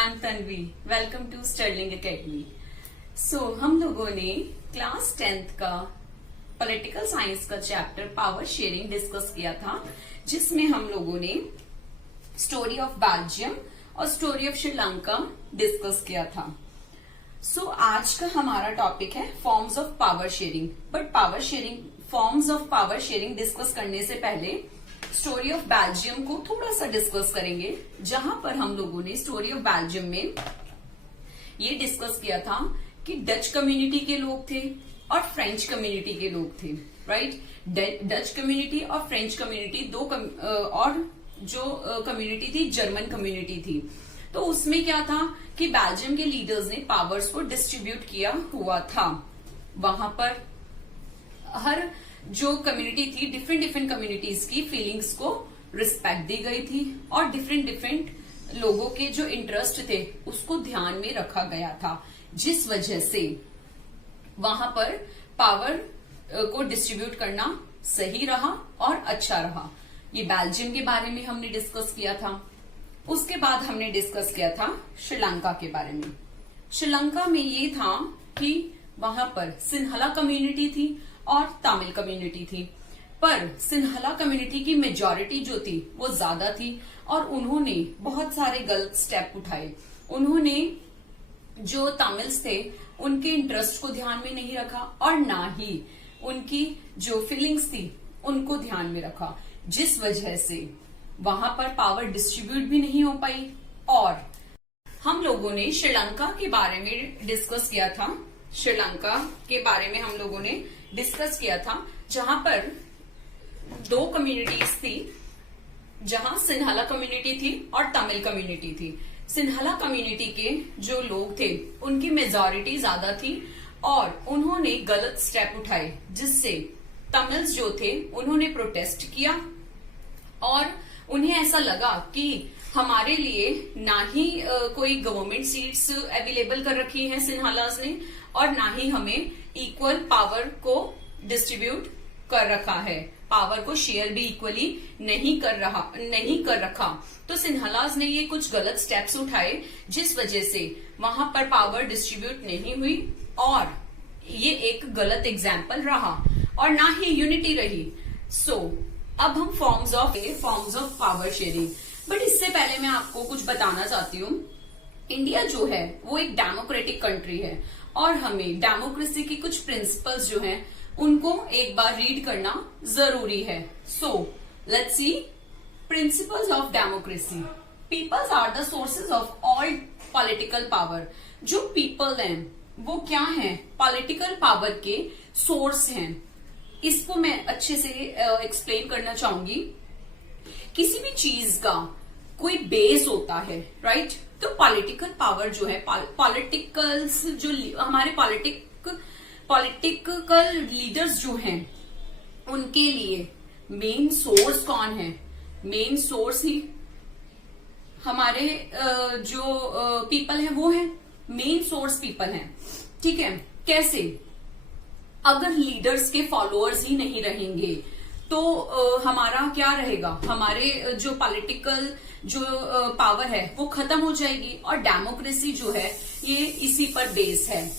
I am Tanvi. Welcome to Sterling academy. हम लोगों ने क्लास 10th का पॉलिटिकल साइंस का चैप्टर पावर शेयरिंग डिस्कस किया था, जिसमें हम लोगों ने स्टोरी ऑफ बेल्जियम और स्टोरी ऑफ श्रीलंका डिस्कस किया था। आज का हमारा टॉपिक है forms of power sharing. Forms of power sharing discuss करने से पहले स्टोरी ऑफ बेल्जियम को थोड़ा सा डिस्कस करेंगे, जहां पर हम लोगों ने स्टोरी ऑफ बेल्जियम में ये डिस्कस किया था कि डच कम्युनिटी के लोग थे और फ्रेंच कम्युनिटी के लोग थे, राइट। डच कम्युनिटी और फ्रेंच कम्युनिटी दो और जो कम्युनिटी थी जर्मन कम्युनिटी थी। तो उसमें क्या था कि बेल्जियम के लीडर्स ने पावर्स को डिस्ट्रीब्यूट किया हुआ था। वहां पर हर जो कम्युनिटी थी, डिफरेंट कम्युनिटीज की फीलिंग्स को रिस्पेक्ट दी गई थी और डिफरेंट लोगों के जो इंटरेस्ट थे उसको ध्यान में रखा गया था, जिस वजह से वहां पर पावर को डिस्ट्रीब्यूट करना सही रहा और अच्छा रहा। ये बेल्जियम के बारे में हमने डिस्कस किया था। उसके बाद हमने डिस्कस किया था श्रीलंका के बारे में। श्रीलंका में ये था कि वहां पर सिन्हला कम्युनिटी थी और तमिल कम्युनिटी थी, पर सिन्हला कम्युनिटी की मेजॉरिटी जो थी वो ज्यादा थी और उन्होंने बहुत सारे गलत स्टेप उठाए। उन्होंने जो तमिल्स थे उनके इंटरेस्ट को ध्यान में नहीं रखा और ना ही उनकी जो फीलिंग्स थी उनको ध्यान में रखा, जिस वजह से वहां पर पावर डिस्ट्रीब्यूट भी नहीं हो पाई। और हम लोगों ने श्रीलंका के बारे में डिस्कस किया था। श्रीलंका के बारे में हम लोगों ने डिस्कस किया था, जहां पर दो कम्युनिटीज थी, जहां सिन्हला कम्युनिटी थी और तमिल कम्युनिटी थी। सिन्हला कम्युनिटी के जो लोग थे उनकी मेजॉरिटी ज्यादा थी और उन्होंने गलत स्टेप उठाए, जिससे तमिल्स जो थे उन्होंने प्रोटेस्ट किया और उन्हें ऐसा लगा कि हमारे लिए ना ही कोई गवर्नमेंट सीट्स अवेलेबल कर रखी है सिन्हालास ने और ना ही हमें इक्वल पावर को डिस्ट्रीब्यूट कर रखा है, पावर को शेयर भी इक्वली नहीं कर रखा। तो सिन्हालास ने ये कुछ गलत स्टेप्स उठाए, जिस वजह से वहां पर पावर डिस्ट्रीब्यूट नहीं हुई और ये एक गलत एग्जाम्पल रहा और ना ही यूनिटी रही। अब हम forms of power sharing. But इससे पहले मैं आपको कुछ बताना चाहती हूँ। इंडिया जो है वो एक डेमोक्रेटिक कंट्री है और हमें डेमोक्रेसी की कुछ प्रिंसिपल्स जो हैं उनको एक बार रीड करना जरूरी है। Let's see principles of democracy. Peoples are the sources of all political power. जो पीपल हैं वो क्या हैं? पॉलिटिकल पावर के सोर्स हैं। इसको मैं अच्छे से एक्सप्लेन करना चाहूंगी। किसी भी चीज का कोई बेस होता है, राइट। तो पॉलिटिकल पावर जो है, पॉलिटिकल्स जो हमारे पॉलिटिकल लीडर्स जो हैं उनके लिए मेन सोर्स कौन है? मेन सोर्स ही हमारे जो पीपल है वो है। मेन सोर्स पीपल है, ठीक है। कैसे? अगर लीडर्स के फॉलोअर्स ही नहीं रहेंगे तो हमारा क्या रहेगा? हमारे जो पॉलिटिकल जो पावर है वो खत्म हो जाएगी और डेमोक्रेसी जो है ये इसी पर बेस है।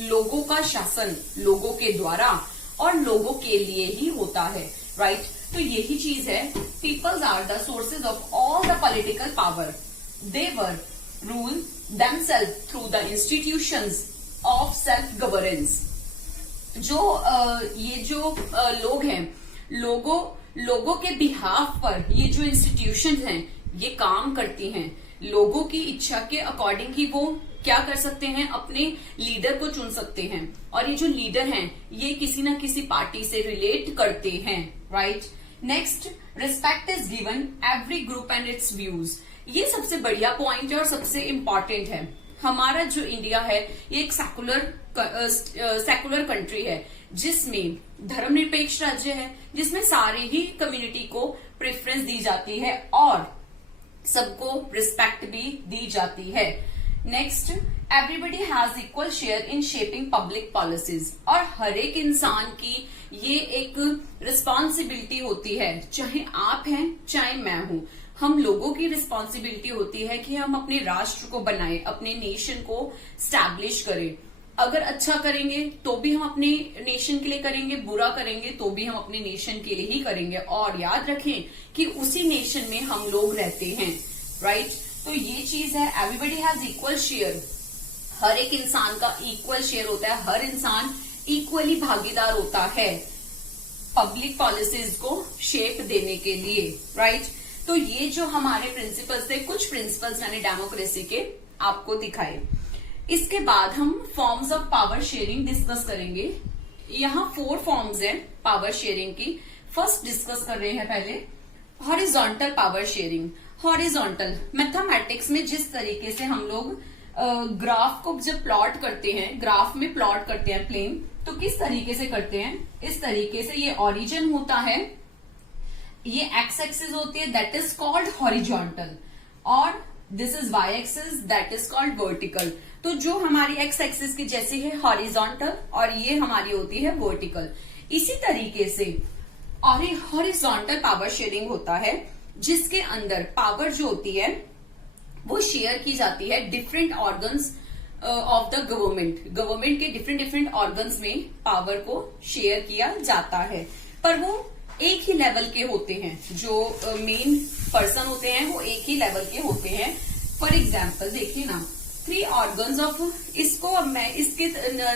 लोगों का शासन लोगों के द्वारा और लोगों के लिए ही होता है, राइट। तो यही चीज है, peoples are the sources of all the political power. They were rule themselves through the institutions of self governance. जो ये जो लोग हैं, लोगों के बिहाफ पर ये जो इंस्टीट्यूशन हैं ये काम करती हैं। लोगों की इच्छा के अकॉर्डिंग ही वो क्या कर सकते हैं? अपने लीडर को चुन सकते हैं और ये जो लीडर हैं ये किसी ना किसी पार्टी से रिलेट करते हैं, right. Next, respect is given every group and it's views. ये सबसे बढ़िया पॉइंट है और सबसे इंपॉर्टेंट है। हमारा जो इंडिया है ये एक सेकुलर कंट्री है, जिसमें धर्मनिरपेक्ष राज्य है, जिसमें सारे ही कम्युनिटी को प्रेफरेंस दी जाती है और सबको रिस्पेक्ट भी दी जाती है। Next, everybody has equal share in shaping public policies. और हर एक इंसान की ये एक रिस्पॉन्सिबिलिटी होती है, चाहे आप हैं चाहे मैं हूं, हम लोगों की रिस्पॉन्सिबिलिटी होती है कि हम अपने राष्ट्र को बनाएं, अपने नेशन को स्टैब्लिश करें। अगर अच्छा करेंगे तो भी हम अपने नेशन के लिए करेंगे, बुरा करेंगे तो भी हम अपने नेशन के लिए ही करेंगे। और याद रखें कि उसी नेशन में हम लोग रहते हैं, राइट। तो ये चीज है, एवरीबडी हैज इक्वल शेयर। हर एक इंसान का इक्वल शेयर होता है, हर इंसान इक्वली भागीदार होता है पब्लिक पॉलिसीज को शेप देने के लिए, राइट। तो ये जो हमारे प्रिंसिपल्स थे, कुछ प्रिंसिपल्स मैंने डेमोक्रेसी के आपको दिखाए। इसके बाद हम forms of power sharing discuss करेंगे। यहाँ 4 फॉर्म्स हैं पावर शेयरिंग की। फर्स्ट डिस्कस कर रहे हैं पहले horizontal power sharing. Horizontal mathematics में जिस तरीके से हम लोग ग्राफ को जब प्लॉट करते हैं, ग्राफ में प्लॉट करते हैं प्लेन, तो किस तरीके से करते हैं, इस तरीके से। ये ओरिजिन होता है, ये एक्स एक्सिस होती है, दैट इज कॉल्ड हॉरिजॉन्टल, और this is y axis, that is called vertical. तो जो हमारी एक्स एक्सिस की जैसी है हॉरिजॉन्टल, और ये हमारी होती है वर्टिकल। इसी तरीके से हॉरिजॉन्टल पावर शेयरिंग होता है, जिसके अंदर पावर जो होती है वो शेयर की जाती है different organs of the government. Government के डिफरेंट डिफरेंट ऑर्गन्स में पावर को शेयर किया जाता है, पर वो एक ही लेवल के होते हैं। जो मेन पर्सन होते हैं वो एक ही लेवल के होते हैं। फॉर एग्जाम्पल देखिए ना, 3 ऑर्गन्स ऑफ, इसको अब मैं इसके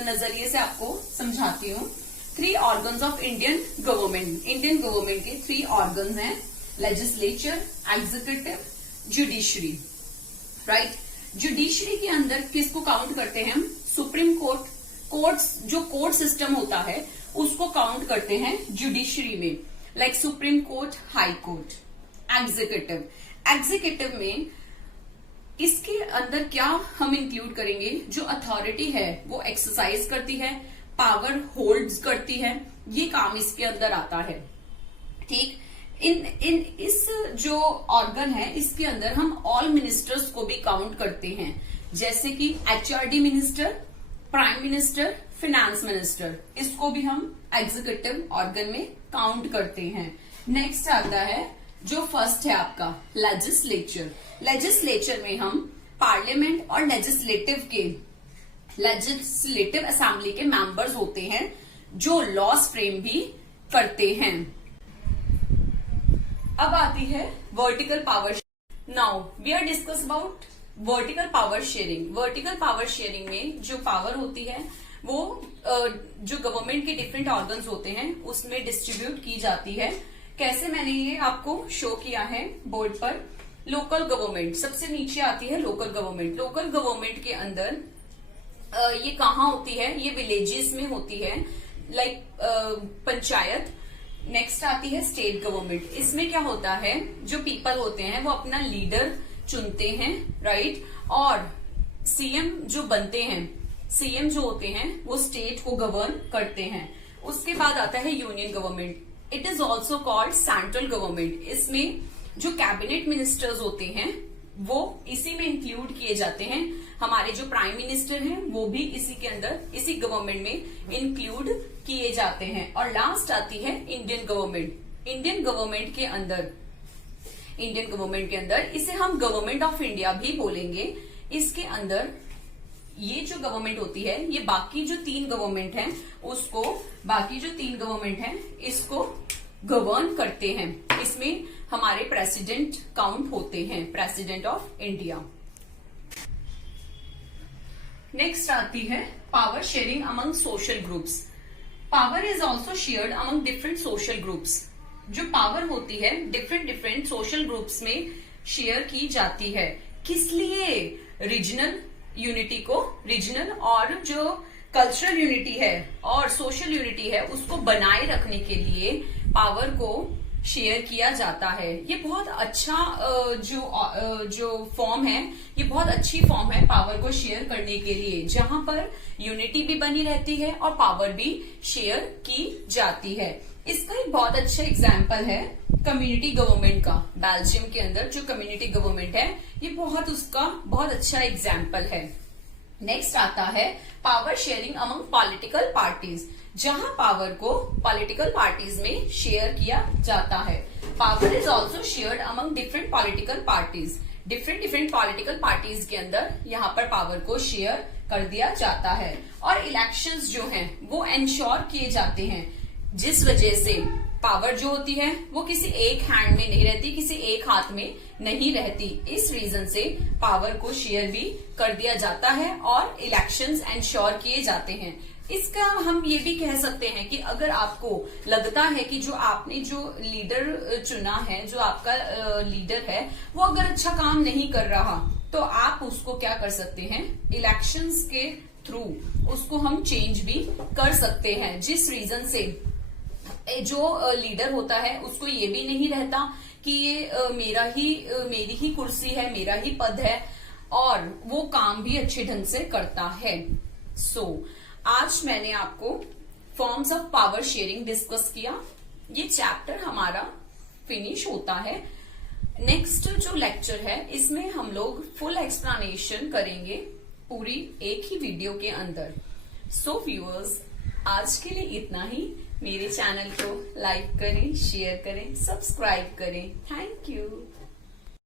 नजरिए से आपको समझाती हूँ। 3 organs of Indian government. Indian government के 3 ऑर्गन्स हैं, legislature, executive, judiciary, right. Judiciary के अंदर किसको काउंट करते हैं हम? सुप्रीम कोर्ट, कोर्ट्स, जो कोर्ट सिस्टम होता है उसको काउंट करते हैं जुडिशरी में, like supreme court, high court. Executive, executive में इसके अंदर क्या हम इंक्लूड करेंगे? जो अथॉरिटी है वो एक्सरसाइज करती है, पावर होल्ड्स करती है, ये काम इसके अंदर आता है, ठीक। इस जो ऑर्गन है इसके अंदर हम ऑल मिनिस्टर्स को भी काउंट करते हैं, जैसे कि HRD minister, prime minister, finance minister, इसको भी हम एग्जीक्यूटिव ऑर्गन में काउंट करते हैं। नेक्स्ट आता है जो फर्स्ट है आपका लेजिस्लेचर। लेजिस्लेचर में हम पार्लियामेंट और लेजिस्लेटिव असेंबली के मेंबर्स होते हैं, जो लॉज फ्रेम भी करते हैं। अब आती है vertical power. Now we are discuss about vertical power sharing. Vertical power sharing में जो पावर होती है वो जो गवर्नमेंट के डिफरेंट ऑर्गन्स होते हैं उसमें डिस्ट्रीब्यूट की जाती है। कैसे, मैंने ये आपको शो किया है बोर्ड पर। लोकल गवर्नमेंट सबसे नीचे आती है, लोकल गवर्नमेंट। लोकल गवर्नमेंट के अंदर ये कहाँ होती है? ये विलेजेस में होती है, लाइक पंचायत। नेक्स्ट आती है स्टेट गवर्नमेंट। इसमें क्या होता है, जो पीपल होते हैं वो अपना लीडर चुनते हैं, राइट। और सीएम जो बनते हैं, सीएम जो होते हैं वो स्टेट को गवर्न करते हैं। उसके बाद आता है union government. It is also called central government. इसमें जो कैबिनेट मिनिस्टर्स होते हैं वो इसी में इंक्लूड किए जाते हैं। हमारे जो प्राइम मिनिस्टर हैं वो भी इसी के अंदर, इसी गवर्नमेंट में इंक्लूड किए जाते हैं। और लास्ट आती है इंडियन गवर्नमेंट। इंडियन गवर्नमेंट के अंदर इसे हम गवर्नमेंट ऑफ इंडिया भी बोलेंगे। इसके अंदर ये जो गवर्नमेंट होती है, ये बाकी जो 3 गवर्नमेंट हैं इसको गवर्न करते हैं। इसमें हमारे प्रेसिडेंट काउंट होते हैं, प्रेसिडेंट ऑफ इंडिया। नेक्स्ट आती है power sharing among social groups. Power is also shared among different social groups. जो पावर होती है डिफरेंट सोशल ग्रुप्स में शेयर की जाती है। किस लिए? रीजनल यूनिटी को, रीजनल और जो कल्चरल यूनिटी है और सोशल यूनिटी है उसको बनाए रखने के लिए पावर को शेयर किया जाता है। ये बहुत अच्छा जो फॉर्म है, ये बहुत अच्छी फॉर्म है पावर को शेयर करने के लिए, जहां पर यूनिटी भी बनी रहती है और पावर भी शेयर की जाती है। इसका एक बहुत अच्छा एग्जाम्पल है कम्युनिटी गवर्नमेंट का। बेल्जियम के अंदर जो कम्युनिटी गवर्नमेंट है ये बहुत अच्छा एग्जाम्पल है। नेक्स्ट आता है power sharing among political parties, जहां पावर को पॉलिटिकल पार्टीज में शेयर किया जाता है। Power is also shared among different political parties. Different political parties के अंदर यहाँ पर पावर को शेयर कर दिया जाता है। और इलेक्शंस जो हैं वो एंश्योर किए जाते हैं, जिस वजह से पावर जो होती है वो किसी एक हैंड में नहीं रहती, किसी एक हाथ में नहीं रहती। इस रीजन से पावर को शेयर भी कर दिया जाता है और इलेक्शंस एंश्योर किए जाते हैं। इसका हम ये भी कह सकते हैं कि अगर आपको लगता है कि जो आपने जो लीडर चुना है, जो आपका लीडर है, वो अगर अच्छा काम नहीं कर रहा, तो आप उसको क्या कर सकते हैं, इलेक्शंस के थ्रू उसको हम चेंज भी कर सकते हैं। जिस रीजन से जो लीडर होता है उसको ये भी नहीं रहता कि ये मेरी ही कुर्सी है, मेरा ही पद है, और वो काम भी अच्छे ढंग से करता है। आज मैंने आपको forms of power sharing discuss किया। ये चैप्टर हमारा फिनिश होता है। नेक्स्ट जो लेक्चर है इसमें हम लोग फुल एक्सप्लेनेशन करेंगे पूरी एक ही वीडियो के अंदर। व्यूअर्स, आज के लिए इतना ही। मेरे चैनल को लाइक करें, शेयर करें, सब्सक्राइब करें। Thank you.